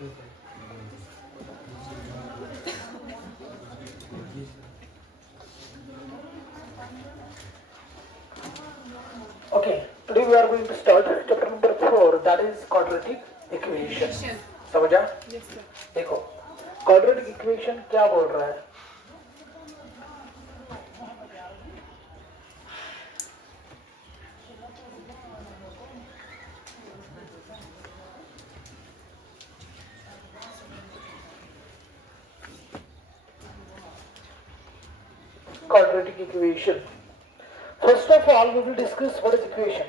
Okay, today we are going to start chapter number 4, that is quadratic equation. समझा? Yes, sir. देखो quadratic equation क्या बोल रहा है? Quadratic equation. First of all, we will discuss what is equation.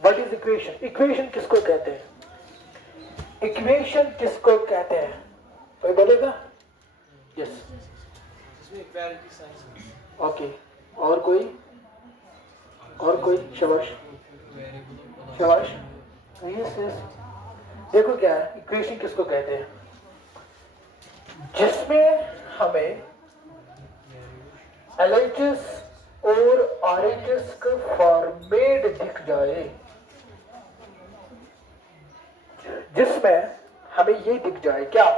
What is equation? Equation किसको कहते हैं? Equation किसको कहते हैं? कोई बोलेगा? Yes. इसमें इक्वालिटी साइंस Okay. और कोई? और कोई? शाबाश. शाबाश. Yes, yes. देखो क्या है? Equation किसको कहते हैं? जिसमें हमें LHS और RHS का फॉर्मेट दिख जाए, जिसमें हमें ये दिख जाए क्या?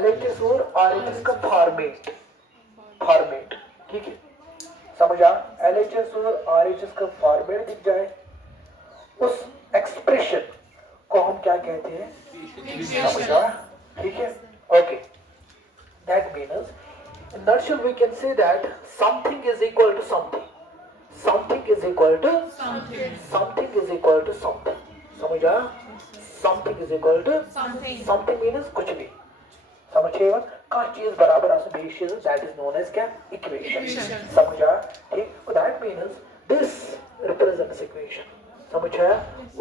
LHS और RHS का फॉर्मेट, ठीक है? समझा? LHS और RHS का फॉर्मेट दिख जाए, उस एक्सप्रेशन को हम क्या कहते हैं? समझा? ठीक है? Okay. That means in nutshell we can say that something is equal to something. Something is equal to Something. something is equal to something. समझा? Something is equal to Something. something means कुछ भी. समझिएगा? कहाँ चीज बराबर आस basis that is known as क्या? Equation. Equation. समझा? ठीक? So that means this represents equation. समझा?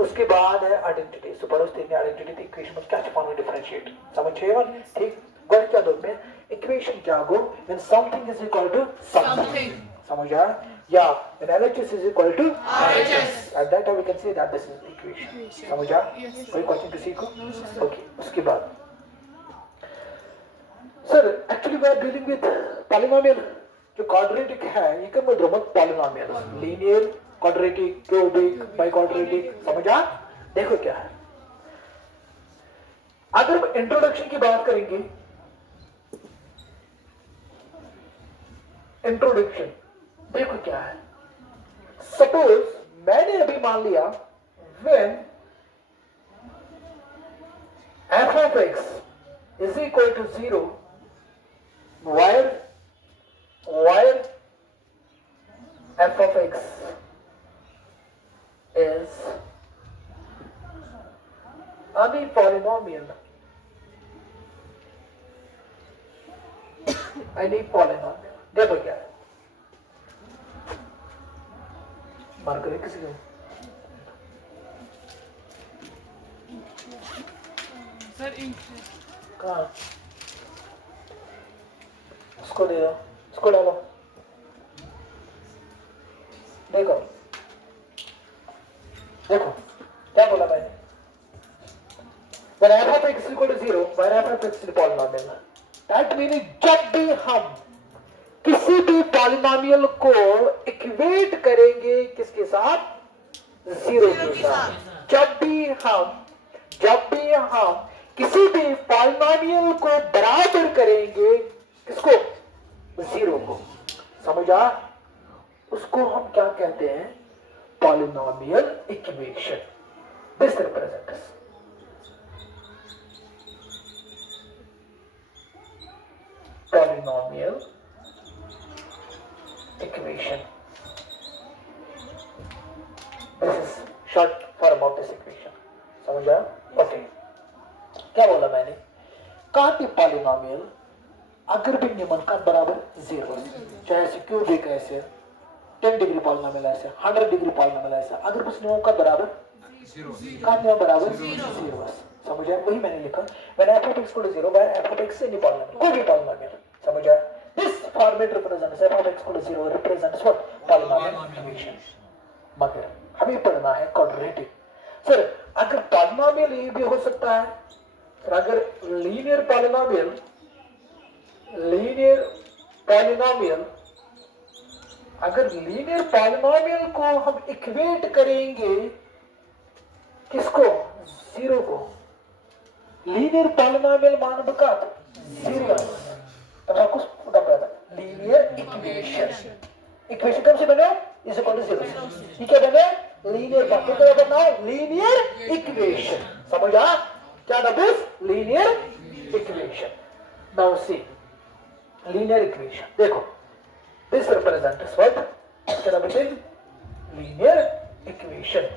उसके बाद है identity. Suppose तेरे identity की equation में क्या छुपाना differentiate. समझिएगा? ठीक? गौर क्या दो में equation क्या हो? When something is equal to something. Something. समझा? या when LHS is equal to RHS. at that time we can say that this is equation. समझा? Yes, sir. कोई क्वेश्चन किसी को? No, sir. Okay. उसके बाद sir actually we are dealing with polynomial जो quadratic है, ये कम ड्रोमक polynomial, linear, quadratic, cubic, biquadratic. समझा? देखो क्या है, अगर हम इंट्रोडक्शन की बात करेंगे, इंट्रोडक्शन देखो क्या है. सपोज मैंने अभी मान लिया when f of x is equal to 0 where f of x is any polynomial, देखो क्या है, मार्क करें किसी को. Sir, in कहाँ? उसको दे दो, उसको डालो. देखो देखो क्या बोला मैंने? When f of x is equal to 0, where f of x is polynomial. That means जब भी हम किसी भी पॉलिनोमियल को इक्वेट करेंगे किसके साथ? जीरो के साथ. जब भी हम किसी भी पॉलिनोमियल को बराबर करेंगे किसको? जीरो को. समझा? उसको हम क्या कहते हैं? Polynomial equation. This represents polynomial equation. This is short form of this equation. समझा? ओके. क्या बोला मैंने? कहा कि पॉलिनोमियल अगर भी निम्नका बराबर 0, चाहे ऐसे क्यूबिक ऐसे 10 डिग्री पॉलिनोमियल ऐसे 100 डिग्री पॉलिनोमियल ऐसे, अगर उस नियम का बराबर 0 बराबर 0. समझा? वही मैंने लिखा when f of x equal to 0 where f of x any polynomial, कोई भी पॉलिनोमियल. समझा? This format represents f of x equal to 0 represents what? Polynomial equation. मगर हमें पढ़ना है क्वाड्रेटिक. सर अगर पॉलिनोमियल ये भी हो सकता है, सर अगर लीनियर पॉलिनोमियल अगर लीनियर पॉलिनोमियल को हम इक्वेट करेंगे किसको? जीरो को. लीनियर पॉलिनोमियल मान बका 0 तब आपको पता पड़ा लीनियर इक्वेशन कब से बने इज इक्वल टू 0 ये क्या बने लीनियर बाकी तो बनाओ लीनियर इक्वेशन समझ आ क्या that is linear equation now see linear equation देखो दिस रिप्रेजेंट्स व्हाट क्या दैट इज लीनियर इक्वेशन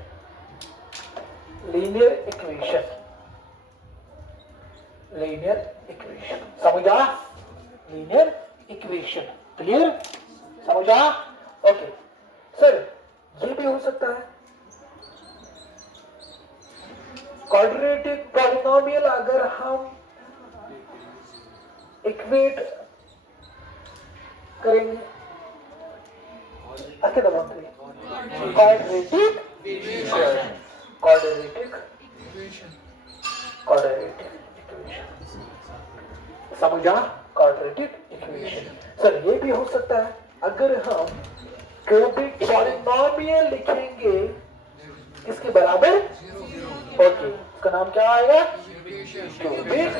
समझ आ लीनियर इक्वेशन क्लियर समझ आ ओके सर ये भी हो सकता है क्वाड्रेटिक पॉलिनोमियल अगर हम इक्वेट करेंगे क्वाड्रेटिक इक्वेशन समझा क्वाड्रेटिक इक्वेशन सर ये भी हो सकता है अगर हम क्यूबिक पॉलिनोमियल लिखेंगे किसके बराबर ओके इसका नाम क्या आएगा cubic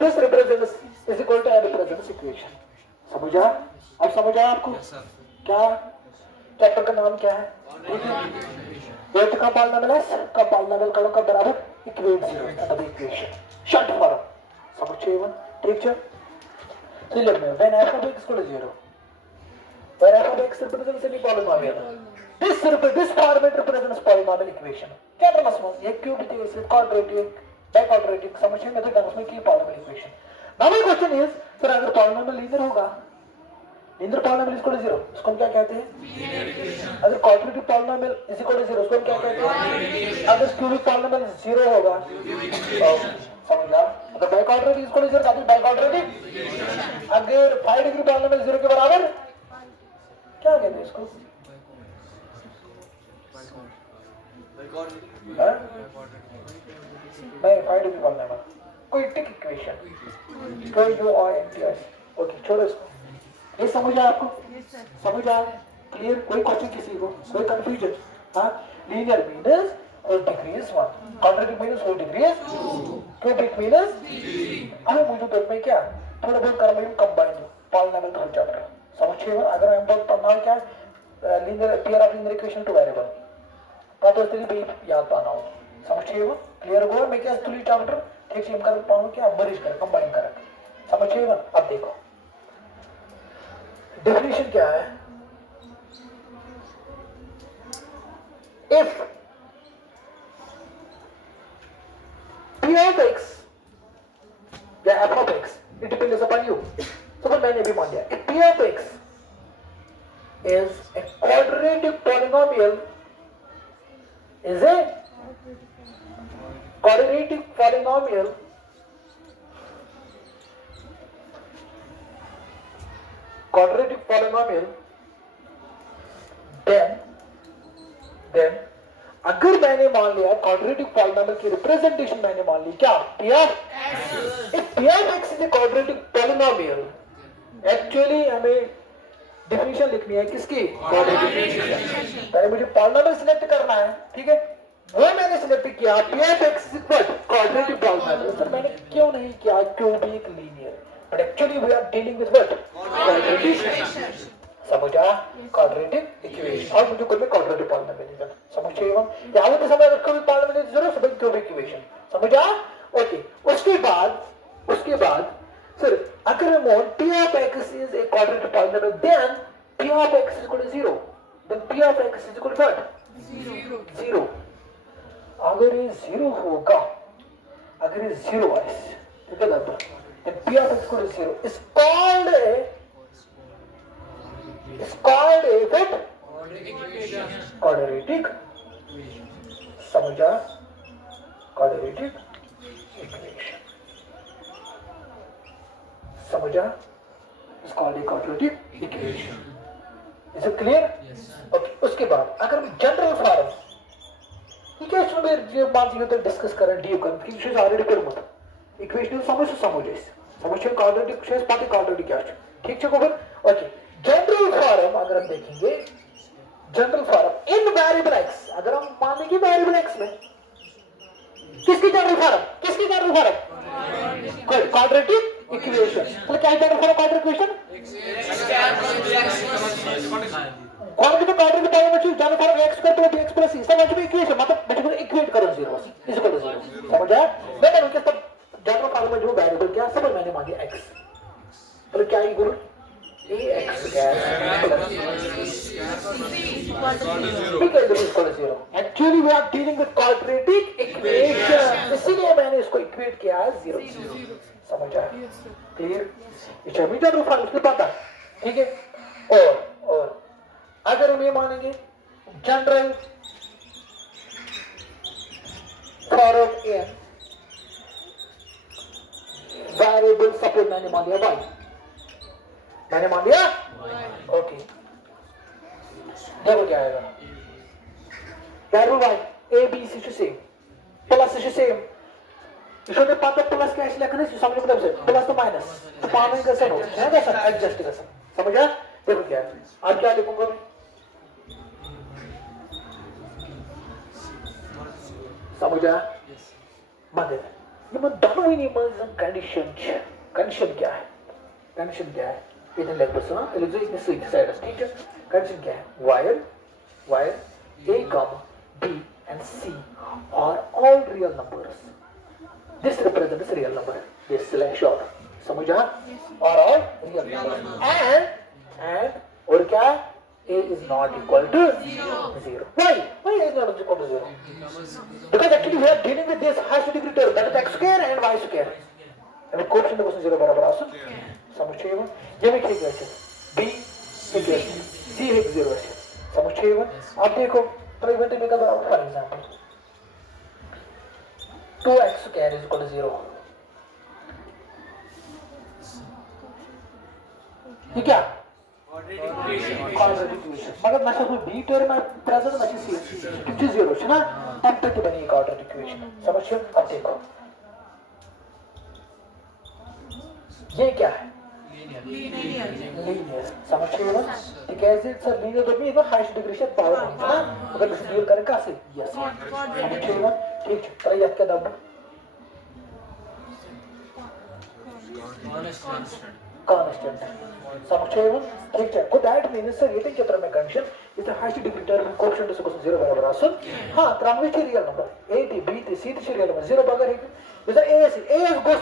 this represents is equal to represents equation समझा अब समझा आपको क्या चैप्टर का नाम क्या है वेट का पॉलिनोमियल का पॉलिनोमियल का बराबर इक्वेशन शॉर्ट फॉर्म समझिए ठीक है so let me when f of x equal to 0 where f of x represents any polynomial this format represents polynomial equation general small एक क्यूबिक इक्वेशन क्वाड्रेटिक बाइक्वाड्रेटिक समझिए मैं तो उसमें की polynomial equation now my question is sir अगर polynomial linear होगा linear polynomial is equal to 0 उसको हम क्या कहते हैं अगर quadratic polynomial is equal to 0 उसको हम क्या कहते हैं अगर क्यूबिक पॉलिनोमियल 0 होगा समझा अगर बाइक्वाड्रेटिक इज इक्वल टू 0 तो बाइक्वाड्रेटिक अगर 5 डिग्री पॉलिनोमियल 0 के बराबर क्या कहते हैं इसको नहीं 5 डिग्री पॉलिनोमियल क्वाड्रेटिक इक्वेशन तो यू आर एंटीएस ओके छोड़ो इसको ये समझ आया आपको समझ आया क्लियर कोई क्वेश्चन किसी को कोई कंफ्यूजन हाँ लीनियर मीनस और डिग्री इज 1 क्वाड्रेटिक मीनस और डिग्री इज 2 क्यूबिक मीनस अरे मुझे तो में क्या थोड़ा बहुत कर मैं कंबाइन पॉलिनोमियल का चैप्टर समझिए अगर हम बहुत पढ़ना है क्या linear pair of linear equation two variable का तो इसलिए भी याद पाना हो समझिए क्लियर हो मैं क्या एक्चुअली चैप्टर ठीक से हम कर पाऊं क्या मर्ज कर कंबाइन कर समझिए अब देखो डेफिनेशन क्या है इफ p of x या f of x it depends upon you so मैंने भी मान लिया if p of x is a quadratic polynomial is a quadratic polynomial then अगर मैंने मान लिया क्वाड्रेटिक पॉलिनोमियल की रिप्रेजेंटेशन मैंने मान ली क्या p of x is a quadratic polynomial actually हमें डेफिनेशन लिखनी है किसकी क्वाड्रेटिक पहले मुझे पॉलिनोमियल सिलेक्ट करना है ठीक है वो मैंने सिलेक्ट किया p of x is quadratic polynomial sir मैंने क्यों नहीं किया cubic linear but actually we are dealing with what quadratic समझा quadratic equation और मुझे कोई में quadratic polynomial समझिए यहाँ पे समझ रखो polynomial जरूर सब cubic equation समझा ओके उसके बाद सर अगर हम p of x is a quadratic polynomial then p of x is equal to 0 then p of x is equal to what 0 अगर ये 0 होगा अगर ये 0 है ठीक है ना and p of x equal to 0 is called a what? Quadratic समझा quadratic equation समझा is called a quadratic equation is it clear? Yes. Okay उसके बाद अगर हम जनरल फॉर्म इक्वेशन में जो बात ये तो डिस्कस करें डी कन्फ्यूजन ऑलरेडी कर मत इक्वेशन समझ समझिए क्वाड्रेटिक शेष पाते क्वाड्रेटिक क्या ठीक है कोबर ओके जनरल फॉर्म अगर हम देखेंगे जनरल फॉर्म इन वेरिएबल x अगर हम मान लेंगे वेरिएबल x में किसकी जनरल फॉर्म? किसकी general form? Good, quadratic equation. तो क्या है जनरल फॉर्म क्वाड्रेटिक इक्वेशन? कौन सी तो quadratic polynomial general form x square plus bx plus c। सब मतलब इक्वेशन मतलब मैं इक्वेट करो 0 इज इक्वल टू 0। समझा? मैंने उनके सब जनरल फॉर्म में जो वेरिएबल क्या सब मैंने मान दिया x। तो क्या equal ax square because it is equal to 0. Actually we are dealing with quadratic equation, इसलिए मैंने इसको इक्वेट किया है 0। समझ आया? क्लियर? इसे मीटर रूप है उसके पता, ठीक है? और अगर हम ये मानेंगे जनरल फॉर्म इन वेरिएबल, सपोज मैंने मान लिया y, मैंने मान लिया ओके। देखो क्या आएगा variable y a b c same plus same इसमें पता प्लस क्या इसलिए लिखना है समझ में से प्लस तो माइनस तो पाने का सब है ना सर एडजस्ट कर सकते समझा। देखो क्या है अब क्या लिखूंगा मैं समझा मान दे ये मैं दोनों ही नहीं कंडीशन क्या है कंडीशन क्या है इधर लेग बस ना इधर इसमें स्विच साइड ठीक है। कंडीशन क्या है wire a comma b and c are all real numbers. This represents real number. This slash or समझा और all real number and और क्या a is not equal to 0. Why is not equal to 0? Because actually we are dealing with this highest degree term that is x square and y square. अब coefficient को 0 बराबर आसो समझिए वो ये भी ठीक है b ठीक है c एक 0 है समझिए वो। अब देखो तो इवेंट में का बराबर for example 2x square is equal to 0. ये क्या क्वाड्रेटिक इक्वेशन मगर ना सब b टर्म में प्रेजेंट ना c कितनी 0 है ना तब तक बनी क्वाड्रेटिक इक्वेशन समझिए। अब देखो ये क्या है लीनियर समझिए ना ठीक है ऐसे सर लीनियर तो भी है हाईएस्ट डिग्री से पावर है ना अगर इसे डील करें कैसे यस समझिए ना ठीक है ट्राई याद कर दो कांस्टेंट समझिए ना ठीक है को दैट मींस सर ये चित्र में condition is the highest degree term coefficient is equal to 0 बराबर आसन हां त्रांगवे real number a t b t c t real number 0 बराबर है जैसे as goes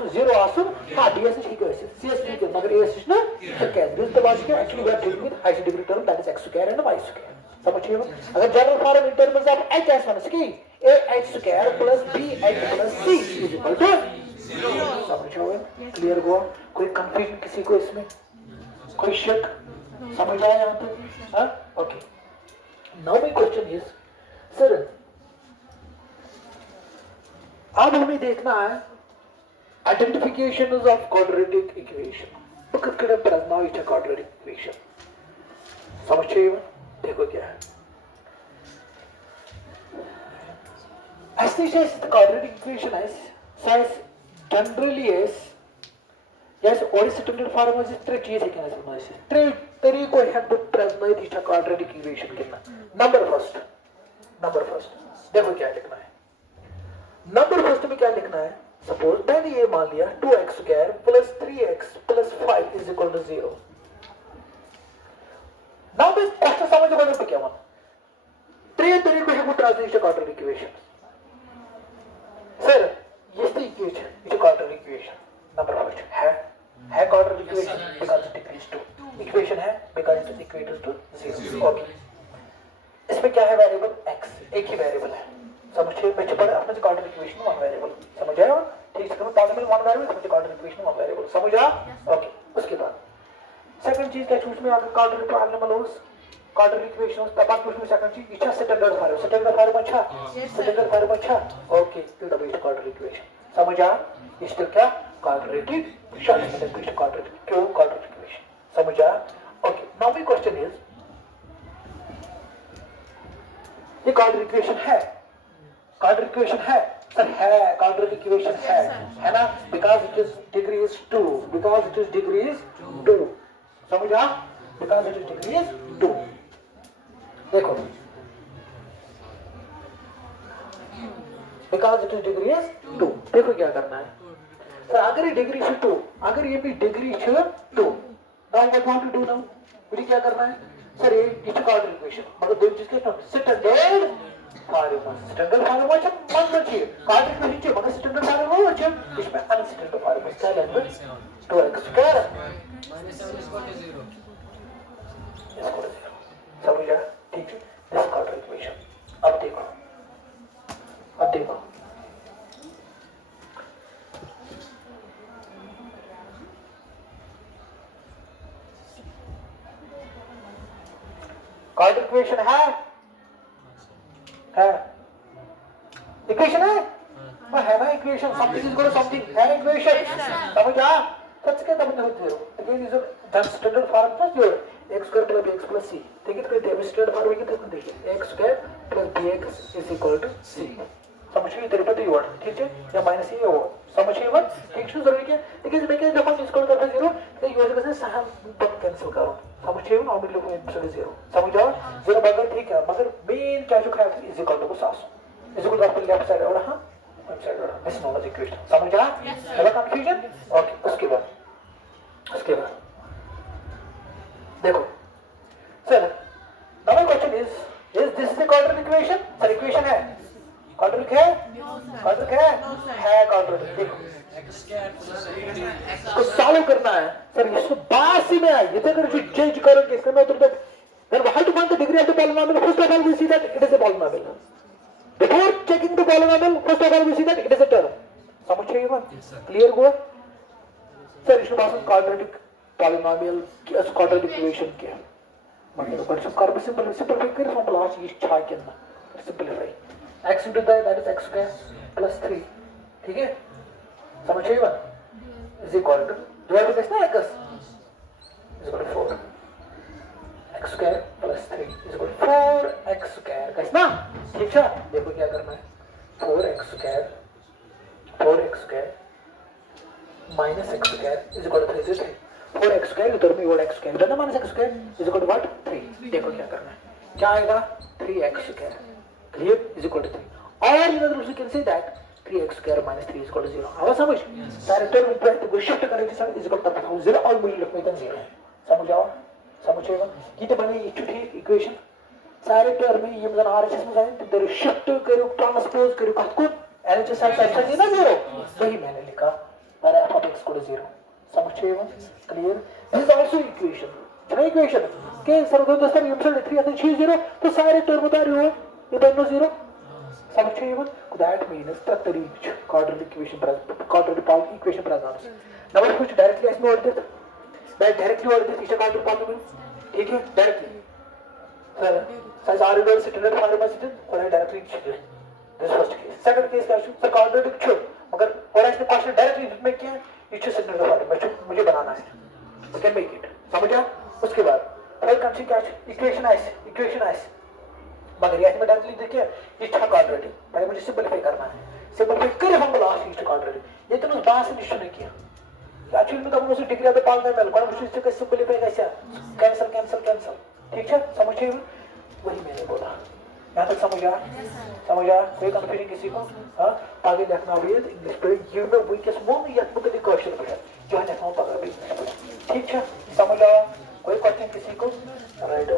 to 0 आसन हां ds is equal to cs equal मगर as is ना तो क्या this the logic actually we are dealing with highest degree term that is x square and y square समझिए अगर general form in terms of h as one सकी a h square plus b h plus c is equal to 0 समझिए clear हुआ कोई confusion किसी को इसमें कोई शक समझ आया यहां तक हां okay now my question is sir अब हमें देखना है identification of quadratic equation because could have now it's a quadratic equation समझिए देखो क्या है ऐसे जैसे quadratic equation है says generally is yes or is standard form is tre चीज है क्या समझ से tre तरीको है तो present it's a quadratic equation कितना नंबर फर्स्ट देखो क्या लिखना है नंबर फर्स्ट में क्या लिखना है सपोज मैंने ये मान लिया 2x square plus 3x plus 5 is equal to 0। Now मैं क्वेश्चन समझ में तो क्या मान ट्रे तरीके से ट्रांसलेशन क्वाड्रेटिक इक्वेशन सर ये equation is quadratic equation number first है quadratic equation because it equals to equation है because it equals to 0 okay. इसमें क्या है वेरिएबल x एक ही वेरिएबल है समझिए बच्चे पढ़े अपने क्वाड्रेटिक इक्वेशन वन वेरिएबल समझ आया ठीक है पॉलिनोमियल वन वेरिएबल समझ क्वाड्रेटिक इक्वेशन वन वेरिएबल समझ आया ओके। उसके बाद सेकंड चीज क्या उसमें आगे क्वाड्रेटिक पॉलिनोमियल्स क्वाड्रेटिक इक्वेशंस तब बात उसमें सेकंड चीज इच्छा स्टैंडर्ड फॉर्म अच्छा ओके फिर डबल क्वाड्रेटिक इक्वेशन समझ आया इसको क्या क्वाड्रेटिक शॉर्ट इक्वेशन क्वाड्रेटिक क्यों क्वाड्रेटिक इक्वेशन समझ आया okay. Now my question is ये क्वाड्रेटिक इक्वेशन है क्वाड्रेटिक इक्वेशन है सर है क्वाड्रेटिक इक्वेशन है ना because it is degree is 2 समझा because it is degree is 2 देखो because it is degree is 2। देखो क्या करना है सर, अगर ये डिग्री से 2, अगर ये भी डिग्री से 2, now what want to do now, मुझे क्या करना है सर, ये क्वाड्रेटिक इक्वेशन मतलब दो चीज के स्टैंडर्ड फॉर्मूला, स्टैंडर्ड फॉर्मूला अच्छा मान लीजिए क्वाड्रेटिक इक्वेशन चाहिए मगर स्टैंडर्ड फॉर्मूला अच्छा इसमें अनस्टैंडर्ड फॉर्मूला क्या लेंगे 2x square -7 is equal to 0. इसको 0 समझा, ठीक है। दिस क्वाड्रेटिक इक्वेशन अब देखो क्वाड्रेटिक इक्वेशन है इक्वेशन है ना equation, something is equal to something है इक्वेशन, समझा। सच के तब नहीं zero again is the standard form plus जो x square plus bx plus c, ठीक है। तो ये स्टैंडर्ड फॉर्म की कितना देखिए x square plus bx is equal to c, समझिए तेरे पे तो ये वर्ड ठीक है या माइनस ये वो समझिए मत ठीक है जरूरी क्या, लेकिन मैं क्या जब हम इसको करते हैं 0 तो ये वजह से हम तब कैंसिल करो समझिए ना, और लोग इनसे 0 समझा 0 बगैर ठीक है मगर मेन क्या जो खाया is equal to 7 is equal to left side और हां लेफ्ट साइड और दिस नॉन इज इक्वेशन, समझा। है कंफ्यूजन ओके। उसके बाद देखो sir now question is this the quadratic equation, sir equation है क्वाड्रेटिक है क्वाड्रेटिक, देखो X squared plus 3x इसको सॉल्व करना है सर, इसको बासी में है ये अगर जो चेंज करेंगे इसमें मैं तुरंत then how to find the degree of the polynomial, first of all we see that it is a polynomial, before checking the polynomial first of all we see that it is a term, समझिए बात clear हुआ sir. इसके पास quadratic polynomial की quadratic equation क्या है मतलब पर सब कर सिंपल कर फॉर्मूला आज ये छा के ना simplify x into that is x square plus 3, ठीक है समझिए बात is equal to divide by ना x is equal to 4 x square plus 3 is equal to 4x square guys ना, ठीक है। देखो क्या करना है 4x square minus x square is equal to 3 से 3, 4x square इधर में और x square इधर ना minus x square is equal to what 3, देखो क्या करना है क्या आएगा 3x square clear is equal to 3, और in other words you can say that 3x square minus 3 is equal to 0, आवाज समझ सारे टर्म में को शिफ्ट करेंगे सर is equal to 0 और मूल्य लिखने का 0 है, समझ आओ समझिएगा कितने बने ये ठीक इक्वेशन सारे टर्म में ये मतलब आरएचएस में जाए तो देर शिफ्ट करो ट्रांसपोज करो कब एलएचएस साइड साइड से ना 0 वही मैंने लिखा पर f of x को 0, समझिएगा clear. This is also equation है इक्वेशन के सर दो दोस्तों ये मतलब 3 आता 0 तो सारे टर्म उतार हो ये दोनों 0 समझिएगा, that means that the reach quadratic equation present number कुछ डायरेक्टली इसमें और देता मैं डायरेक्टली और दिस क्वाड्रेटिक पॉलिनोमियल, ठीक है directly sir size are inverse standard formula से और directly this first case. Second case क्या है सर क्वाड्रेटिक छो मगर और ऐसे क्वेश्चन डायरेक्टली में क्या इच स्टैंडर्ड फॉर्मूला मुझे बनाना है यू कैन मेक इट, समझा। उसके बाद थर्ड कंसीडर क्या इक्वेशन ऐसे मगर ये में डायरेक्टली देखिए ये छह क्वाड्रेटिक पहले मुझे सिंपलीफाई करना है, सिंपलीफाई कर हम लास्ट इच क्वाड्रेटिक ये तो उस बात से निश्चय नहीं किया एक्चुअली में तो मुझे डिग्री आता पॉलिनोमियल कौन मुझे इससे कैसे सिंपलीफाई कैसे कैंसिल ठीक है समझिए वही मैंने बोला यहाँ तक समझा कोई कंफ्यूजन किसी को हाँ आगे देखना भी इंग्लिश पे ये में वही किस मोन या तो कभी क्वेश्चन पे जो है देखना पड़ेगा ठीक है समझा कोई क्वेश्चन किसी को राइट